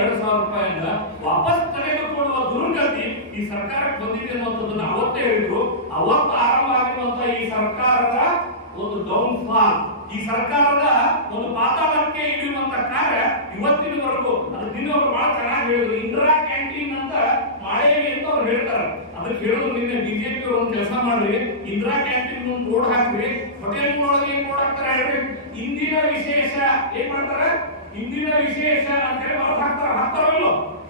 ಎರಡು ಸಾವಿರ ರೂಪಾಯಿಂದ ವಾಪಸ್ ತೆಗೆದುಕೊಳ್ಳುವ ದುರ್ಗತಿ ಈ ಸರ್ಕಾರಕ್ಕೆ ಬಂದಿದೆ ಅನ್ನುವಂಥದ್ದನ್ನು ಅವತ್ತೇ ಹೇಳಿದ್ರು. ಅವತ್ತು ಆರಂಭ ಆಗಿರುವಂತ ಈ ಸರ್ಕಾರದ ಒಂದು ಡೌನ್ ಈ ಸರ್ಕಾರದ ಒಂದು ಪಾತಾಳಕ್ಕೆ ಇಳಿಯುವಂತ ಕಾರ್ಯ ಇವತ್ತಿನವರೆಗೂ, ಅದು ನಿನ್ನವರು ಬಹಳ ಚೆನ್ನಾಗಿ ಹೇಳಿದ್ರು. ಇಂದಿರಾ ಕ್ಯಾಂಟೀನ್ ಅಂತ ಮಾಳೇವಿ ಅಂತ ಅವ್ರು ಹೇಳ್ತಾರೆ. ಅದಕ್ಕೆ ಹೇಳಿದ್ರು ನಿನ್ನೆ ಬಿಜೆಪಿ ಅವರು ಒಂದು ಕೆಲಸ ಮಾಡ್ರಿ. ಇಂದಿರಾ ಕ್ಯಾಂಟೀನ್ ಒಂದು ಬೋರ್ಡ್ ಹಾಕ್ರಿ. ಹೋಟೆಲ್ ಒಳಗೆ ಏನ್ ಬೋರ್ಡ್ ಹಾಕ್ತಾರೆ ಹೇಳ್ರಿ. ಇಂದಿನ ವಿಶೇಷ ಏನ್ ಮಾಡ್ತಾರೆ? ಇಂದಿನ ವಿಶೇಷ ಅಂತ ಹೇಳಿ ಬರೆದು ಹಾಕ್ತಾರ, ಹಾಕ್ತಾರಲ್ಲ.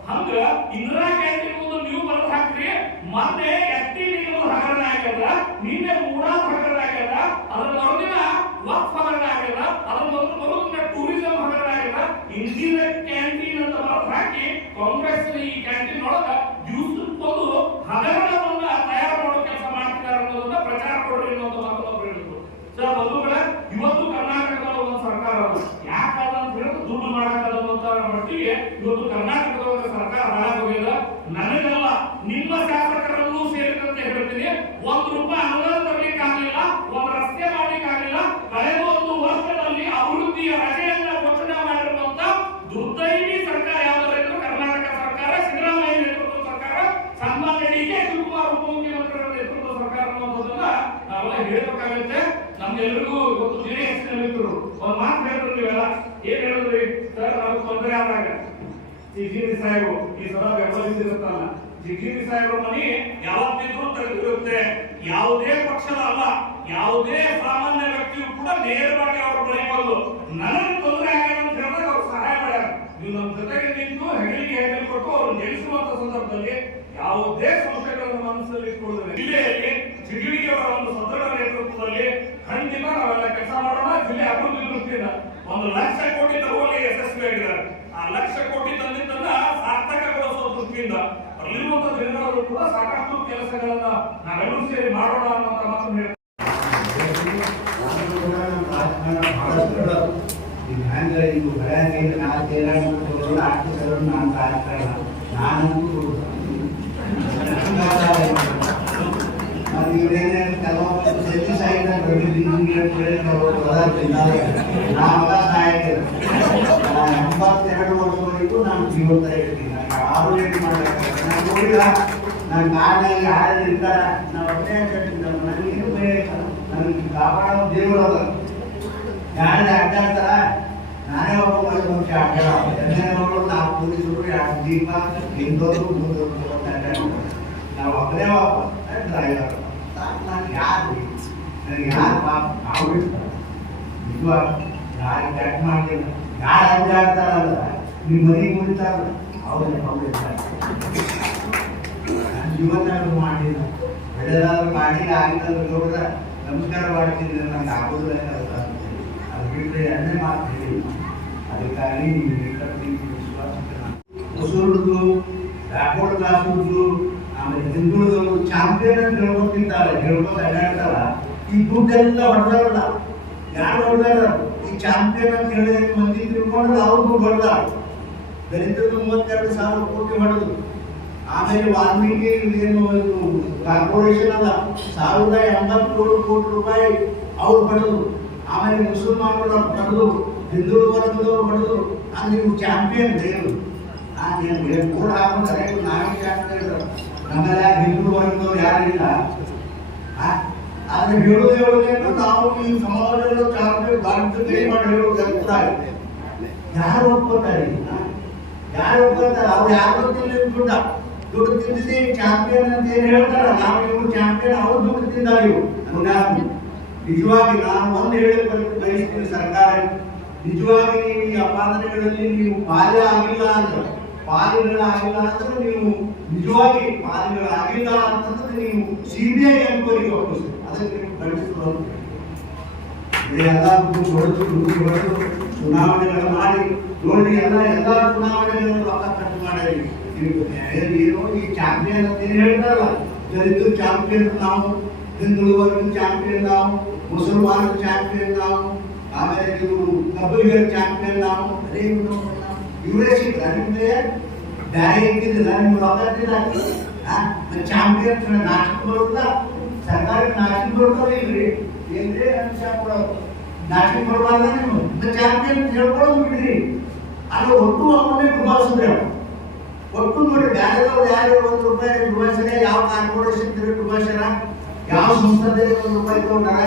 ಹಂಗ ಇಂದಿರಾ ಕ್ಯಾಂಟೀನ್ ನೀವು ಬರೆದು ಹಾಕ್ರಿ ಮತ್ತೆ ಎತ್ತಿ ನೀವು ಹಗರಣ ಆಗ್ಯದ, ನಿನ್ನೆ ಮೂಡಾ ಹಗರಣ ಆಗ್ಯದ, ಅದ್ರ ಮರುದಿನ ವಕ್ಫ್ ಹಗರಣ ಆಗ್ಯದ, ಅದ್ರ ಮೊದಲು ಮರುದಿನ ಟೂರಿಸಂ ಹಗರಣ ಆಗ್ಯದ. ಇಂದಿರಾ ಕ್ಯಾಂಟೀನ್ ಅಂತ ಬರೆದು ಹಾಕಿ ಕಾಂಗ್ರೆಸ್ ಈ ಕ್ಯಾಂಟೀನ್ ಒಳಗ ಮಿತ್ರರು ಒಂದ್ ಮಾತು ಹೇಳಿದ್ರು ನೀವೆಲ್ಲ. ಏನ್ ಹೇಳಿದ್ರಿ? ಸರ್, ನಾವು ತೊಂದರೆ ಆದಾಗ ಜಿಗಿರಿ ಸಾಹೇಬರು ಈ ಸಲ ಬೆಂಬಲಿಸಿರುತ್ತಲ್ಲ ಜಿಗಿರಿ ಸಾಹೇಬರ ಮನಿ ಯಾವತ್ತಿದ್ರೂ ತೆಗೆದಿರುತ್ತೆ ಯಾವುದೇ ಪಕ್ಷದ ಅಲ್ಲ, ಯಾವುದೇ ಸಾಮಾನ್ಯ ವ್ಯಕ್ತಿಯು ಕೂಡ ನೇರವಾಗಿ ಅವ್ರ ಬಳಿ ಬಂದು, ನನಗೆ ತೊಂದರೆ ಆಗಿದೆ ಅಂತ ಹೇಳಿದಾಗ ಅವ್ರು ಸಹಾಯ ಮಾಡ್ಯಾರ. ನೀವು ನಮ್ಮ ಜೊತೆಗೆ ನಿಂತು ಹೆಗಲಿಗೆ ಹೆಗಲಿ ಕೊಟ್ಟು ಅವ್ರು ನೆಲೆಸುವಂತ ಸಂದರ್ಭದಲ್ಲಿ ಯಾವುದೇ ಸಂಶಯಗಳನ್ನು ಮನಸ್ಸಲ್ಲಿ ಇಟ್ಕೊಳ್ಳಿದ್ರೆ ಜಿಲ್ಲೆಯಲ್ಲಿ ಜಿಗಿಳಿಗೆ ಅವರ ಒಂದು ಸದೃಢ ನೇತೃತ್ವದಲ್ಲಿ ಖಂಡಿತ ನಾವೆಲ್ಲ ಕೆಲಸ ಮಾಡೋಣ ಜಿಲ್ಲೆ ದೃಷ್ಟಿಯಿಂದ ಒಂದು ಲಕ್ಷ ಕೋಟಿ ತರುವಲ್ಲಿ ಯಶಸ್ವಿ ಆಗಿದ್ದಾರೆ. ಆ ಲಕ್ಷ ಕೋಟಿ ತಂದಿದ್ದನ್ನ ಸಾರ್ಥಕಗೊಳಿಸುವ ದೃಷ್ಟಿಯಿಂದ ಅಲ್ಲಿರುವಂತ ಜನರಲ್ಲೂ ಕೂಡ ಸಾಕಷ್ಟು ಕೆಲಸಗಳನ್ನ ನಾವೆಲ್ಲರೂ ಸೇರಿ ಮಾಡೋಣ ಅನ್ನೋ ಮಾತನ್ನು ಹೇಳ್ತಾರೆ ಎಂಬತ್ತೆರಡು ವರ್ಷವರೆಗೂ ನಾನು ಜೀವಂತ ಇರ್ತೀನಿ. ನನಗೆ ವರ್ಷ ಮಾಡಬೇಕು ನಾನು ನೋಡಿಲ್ಲ. ನಾನು ಹಾಳು ಇರ್ತಾರ. ನಾವು ಒಳ್ಳೆಯ ನನಗೆ ಏನು ಭಯ ನನಗೆ ಕಾಪಾಡೋ ದೇವರು ಯಾರು ಅಡ್ಡಾಡ್ತಾರ? ನಾನೇ ಒಬ್ಬ ಮನೆ ಮನುಷ್ಯ ಅಡ್ಡಾಡ. ಎರಡನೇ ಮಗಳು ನಾಲ್ಕು ಪೊಲೀಸರು, ಎರಡು ದೀಪ ಹಿಂದೋರು ಮುಂದೋರು ನಾವು ಒಬ್ಬನೇ ಒಬ್ಬ. ಡ್ರೈವರ್ ನಾನು ಯಾರು? ನನಗೆ ಯಾರು ಪಾಪ ನಿಜವಾಗ ಯಾರು ಕರೆಕ್ಟ್ ಮಾಡಲಿಲ್ಲ ಯಾರು ಅಡ್ಡಾಡ್ತಾರಲ್ಲ ನಿಮ್ಮ ಮನೆಗೆ ಉಳಿತಾರಲ್ಲ ಅವ್ರು ಅವ್ರು ನನ್ನ ನಾನು ಜೀವನ ಮಾಡಿಲ್ಲ ಬೆಳೆದಾದ್ರೂ ಮಾಡಿ ಆಗಿದ್ದಾದ್ರೂ ನಮಸ್ಕಾರ ಮಾಡ್ತೀನಿ ನಂಗೆ ಆಗೋದಿಲ್ಲ ಅದು ಬಿಟ್ಟರೆ ಎರಡನೇ ಮಾತು ಹೇಳಿ ಅದಕ್ಕಾಗಿ ವಿಶ್ವಾಸ ಬ್ಯಾಕ್ವರ್ಡ್ ಕ್ಲಾಸ್ದು ಆಮೇಲೆ ಚಾಂಪಿಯನ್ ಅಂತ ಹೇಳ್ಕೊತಿರ್ತಾರೆ ಹೇಳ್ಕೊತ ಅಡ್ಡಾಡ್ತಾರ ಈ ದುಡ್ಡೆಲ್ಲ ಹೊಡೆದಾರಲ್ಲ ಯಾರು ಹೊಡೆದಾರ ಈ ಚಾಂಪಿಯನ್ ಅಂತ ಹೇಳಿ ಮಂದಿ ತಿಳ್ಕೊಂಡ್ರೆ ಅವ್ರಿಗೂ ಹೊಡೆದ ದಲಿತರು ಮೂವತ್ತೆರಡು ಸಾವಿರ ಕೋಟಿ ಹೊಡೆದ್ರು ಆಮೇಲೆ ವಾಲ್ಮೀಕಿ ಏನು ಇದು ಕಾರ್ಪೊರೇಷನ್ ಅದ ಸಾವಿರದ ಎಂಬತ್ತೇಳು ಕೋಟಿ ರೂಪಾಯಿ ಅವ್ರು ಪಡೆದ್ರು ಆಮೇಲೆ ಮುಸಲ್ಮಾನರು ಪಡೆದ್ರು ಹಿಂದುಳು ವರ್ಗದವರು ಪಡೆದ್ರು ಅಂದ್ರೆ ಇವು ಚಾಂಪಿಯನ್ ದೇವರು ನಾನು ಕೂಡ ಹಾಕೊಂಡ್ರೆ ನಾವೇ ಚಾಂಪಿಯನ್ ನಮ್ಮೆಲ್ಲ ಹಿಂದುಳು ವರ್ಗದವ್ರು ಯಾರಿಲ್ಲ ಆ? ಆದ್ರೆ ಹೇಳೋದು ಹೇಳೋದೇನು ನಾವು ಈ ಸಮಾಜದಲ್ಲಿ ಚಾಂಪಿಯನ್ ಭಾರತ ಕೈ ಮಾಡಿ ಹೇಳೋದು ಯಾರು ಒಪ್ಕೋತಾರೆ? ಯಾರು ಒಪ್ಕೋತಾರೆ ಅವ್ರು ಯಾರು ಗೊತ್ತಿಲ್ಲ ದುಡ್ಡ ದುಡ್ಡು ತಿಂದಿದ್ದೆ ಚಾಂಪಿಯನ್ ಅಂತ ಏನು ಹೇಳ್ತಾರ? ನಾವು ಇವ್ರು ಚಾಂಪಿಯನ್ ಅವ್ರು ದುಡ್ಡು ತಿಂದಾರ ಇವು ನಾನು ನಿಜವಾಗಿ ನಾನು ಒಂದು ಹೇಳಿ ಬಯಸ್ತೀನಿ ಸರ್ಕಾರ. ನಿಜವಾಗಿ ನೀವು ಈ ಅಪಾದನೆಗಳಲ್ಲಿ ನೀವು ಪಾಲ್ಯ ಆಗಿಲ್ಲ ಅಂದ್ರೆ, ಪಾಲಿಗಳಾಗಿಲ್ಲ ಅಂದ್ರೆ ನೀವು ನಿಜವಾಗಿ ಪಾಲಿಗಳಾಗಿಲ್ಲ ಅಂತಂದ್ರೆ ನೀವು ಸಿಬಿಐ ಎನ್ಕ್ವೈರಿಗೆ ಒಪ್ಪಿಸಿ ಹೊಡೆದು ಚುನಾವಣೆಗಳು ಮಾಡಿ ನೋಡಿ ಎಲ್ಲ ಎಲ್ಲ ಚುನಾವಣೆಗಳನ್ನು ರೊಕ್ಕ ಖರ್ಚು ಮಾಡಿ ಏನೋ ಈ ಚಾಂಪಿಯನ್ ಅಂತ ಏನು ಹೇಳ್ತಾರಲ್ಲ ದಲಿತ ಚಾಂಪಿಯನ್ ನಾವು ಹಿಂದುಳಿದ ವರ್ಗದ ಚಾಂಪಿಯನ್ ನಾವು ಮುಸಲ್ಮಾನರ ಚಾಂಪಿಯನ್ ನಾವು ಆಮೇಲೆ ಇವರು ಕಬ್ಬಲಿಗರ ಚಾಂಪಿಯನ್ ನಾವು ಅದೇ ಇವ್ರು ಸಿಗ್ತಾರೆ ನಿಮ್ಗೆ ಇದ್ದಿದ್ದಿಲ್ಲ ನಿಮ್ಗೆ ರೊಕ್ಕ ಚಾಂಪಿಯನ್ ನಾಟಕ ಬರುತ್ತ ಸರ್ಕಾರಿ ನಾಟಕ ಬರ್ತಾರ ಇಲ್ರಿ. ಏನ್ರಿ ಅನುಷ್ಠಾನ ಕೊಡೋದು ನಾಟಿ ಬರ್ಬಾರ್ದ ನೀವು ಚಾಂಪಿಯನ್ ಹೇಳ್ಕೊಳ್ಳೋದು ಬಿಡ್ರಿ. ಅದು ಒಟ್ಟು ಅವನ್ನೇ ದುಬಾರಿಸಿದ್ರೆ ಒಟ್ಟು ನೋಡಿ ಬ್ಯಾರೆದವ್ರು ಯಾರು ಒಂದು ರೂಪಾಯಿ ದುಬಾರಿಸಿದ ಯಾವ ಕಾರ್ಪೊರೇಷನ್ ದುಬಾರಿಸ್ಯಾರ? ಯಾವ ಸಂಸ್ಥೆದಲ್ಲಿ ಒಂದು ರೂಪಾಯಿ ತಗೊಂಡಾರ?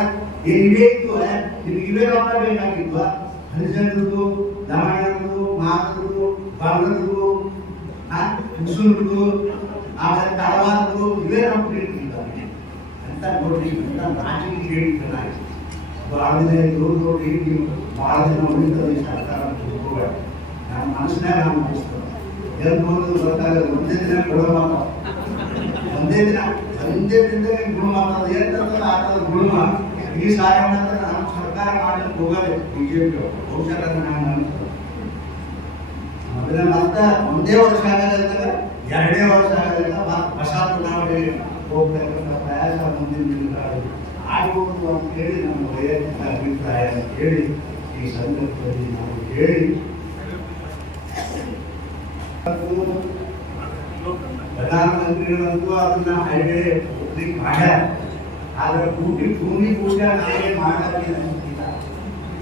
ಏನಿದೆ ಇತ್ತು ನಿಮ್ಗೆ ಇವೇ ರೊಕ್ಕ ಬೇಕಾಗಿತ್ತು ಹರಿಜನರದು ದಮಣರದು ಮಾತರದು ಬಾಂಗ್ಲರದು ಮುಸುಲ್ರದು ಆಮೇಲೆ ತಳವಾರದು ಇವೇ ಬೇಕಿಲ್ಲ ಅಂತ ನೋಡಿ ಅಂತ ನಾಚಿಕೆ ಹೇಳಿದ್ದಲ್ಲ ಭಾಳ ದಿನ ದೂರ ದೂರ ಹೇಳಿ ಭಾಳ ದಿನ ಉಳಿತದೆ ಸರ್ಕಾರ ನನ್ನ ಮನಸ್ಸಿನಾಗ ನಾನು ಅನಿಸ್ತದೆ ಎಲ್ಲಿ ಗೊತ್ತಾಗಲ್ಲ, ಒಂದೇ ದಿನ ಒಂದೇ ದಿನ, ಒಂದೇ ದಿನದಲ್ಲಿ ಗುಣ ಮಾತಾಡೋದು ಏನಂತಂದ್ರೆ ಆ ಥರದ ಗುಣ ಈ ಸಹಾಯ ಮಾಡಿದ್ರೆ ನಮ್ಮ ಸರ್ಕಾರ ಮಾಡಲಿಕ್ಕೆ ಹೋಗಬೇಕು ಬಿಜೆಪಿ ಬಹುಶಃ ನಾನು ಅನಿಸ್ತದೆ ಮತ್ತೆ ಒಂದೇ ವರ್ಷ ಆಗಲ್ಲ ಎರಡೇ ವರ್ಷ ಆಗಲ್ಲ ಮತ್ತೆ ಹೊಸ ಚುನಾವಣೆ ಹೋಗ್ಬೇಕಂತ ಪ್ರಯಾಸ ಮುಂದಿನ ದಿನಗಳಲ್ಲಿ ಆಗ್ಬೋದು ಅಂತ ಹೇಳಿ ನಮ್ಮ ವೈಯಕ್ತಿಕ ಅಭಿಪ್ರಾಯ ಅಂತ ಹೇಳಿ ಈ ಸಂದರ್ಭದಲ್ಲಿ ನಾವು ಹೇಳಿ ಪ್ರಧಾನಮಂತ್ರಿಗಳಂತೂ ಅದನ್ನ ಹೈವೇ ಓಪನಿಂಗ್ ಮಾಡ್ಯಾರ ಆದ್ರೆ ಭೂಮಿ ಭೂಮಿ ಪೂಜೆ ನಾವೇ ಮಾಡಕ್ಕೆ ಅನಿಸ್ತಿಲ್ಲ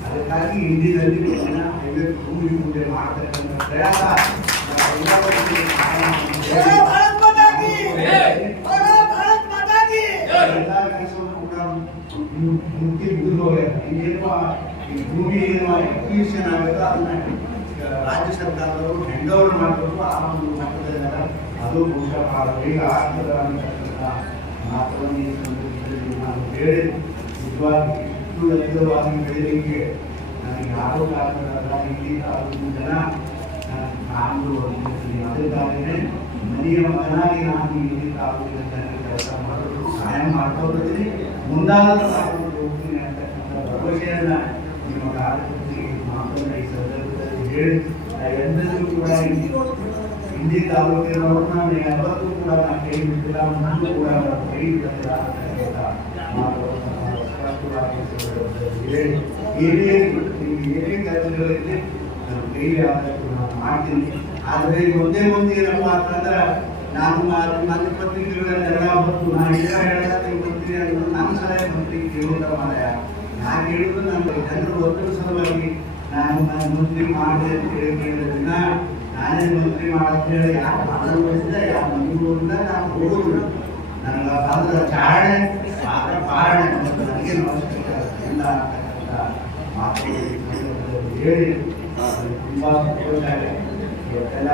ಅದಕ್ಕಾಗಿ ಹಿಂದಿನಲ್ಲಿ ಇದನ್ನ ಹೈವೇ ಭೂಮಿ ಪೂಜೆ ಮಾಡ್ತಕ್ಕಂಥ ಪ್ರಯಾಸ ಭೂಮಿ ಏನು ಎಕ್ವಿಷನ್ ಆಗುತ್ತೆ ಅದನ್ನ ರಾಜ್ಯ ಸರ್ಕಾರದವರು ಹ್ಯಾಂಡ್ ಓವರ್ ಮಾಡಬೇಕು? ಆ ಒಂದು ಮಟ್ಟದಲ್ಲಿ ಅದು ಬಹುಶಃ ಬೇಗ ಆಗ್ತದೆ ಅಂತಕ್ಕಂಥ ಮಾತನ್ನು ನಾನು ಹೇಳಿ ನಿಜವಾಗಿ ಇಷ್ಟು ನನಗೆ ಯಾರೋ ಕಾರಣಗಳಲ್ಲ ಇಲ್ಲಿ ಜನ ನಾನು ಮನೆಯ ಮಗನಾಗಿ ನಾನು ಇಲ್ಲಿ ಜನರಿಗೆ ಕೆಲಸ ಮಾಡಲು ಸಹಾಯ ಮಾಡ್ತಾ ಮುಂದಾದ ಹೋಗ್ತೀನಿ ಅಂತಕ್ಕಂಥ ಭರವಸೆಯನ್ನ ಕೂಡ ಹಿಂದಿ ತಾಲೂಕಿನವ್ರನ್ನ ನಾನು ಯಾವತ್ತೂ ಕೂಡ ನಾನು ಕೈ ಬಿಟ್ಟಿಲ್ಲ ನಾನು ಕೂಡ ಕೈ ಏನೇ ಕೆಲಸಗಳಿದ್ರೆ ನಾನು ಮಾಡ್ತೀನಿ ಆದರೆ ಒಂದೇ ಒಂದು ಏನಪ್ಪ ಅಂತಂದ್ರೆ ನಾನು ನನ್ನ ಪತ್ರಿಕೆಗಳನ್ನೆಲ್ಲ ಹೊತ್ತು ನಾನು ಇಲ್ಲ ಹೇಳಕ್ಕೆ ನನ್ನ ಸಲಹೆ ಪತ್ರಿಕೆ ನಾನು ಹೇಳಿದ್ರು ನನ್ನ ಜನರು ಒತ್ತಡ ಸಲುವಾಗಿ ನಾನು ನಾನು ಮಂತ್ರಿ ಮಾಡಿದೆ ಅಂತ ಹೇಳಿ ದಿನ ನಾನೇ ಮಂತ್ರಿ ಮಾಡಕ್ಕೆ ಹೇಳಿ ಯಾರು ಮಾಡೋದ್ರಿಂದ ಯಾರು ಮಂತ್ರಿಗಳಿಂದ ನಾನು ಹೋಗೋದಿಲ್ಲ ನನ್ನ ಅದರ ಚಾರಣೆ ಅದರ ಪಾರಣೆ ಮತ್ತು ನನಗೆ ಅವಶ್ಯಕತೆ ಇಲ್ಲ ಅಂತಕ್ಕಂಥ ಹೇಳಿ ತುಂಬಾ ಸಂತೋಷ ಆಗಿದೆ. ಇವತ್ತೆಲ್ಲ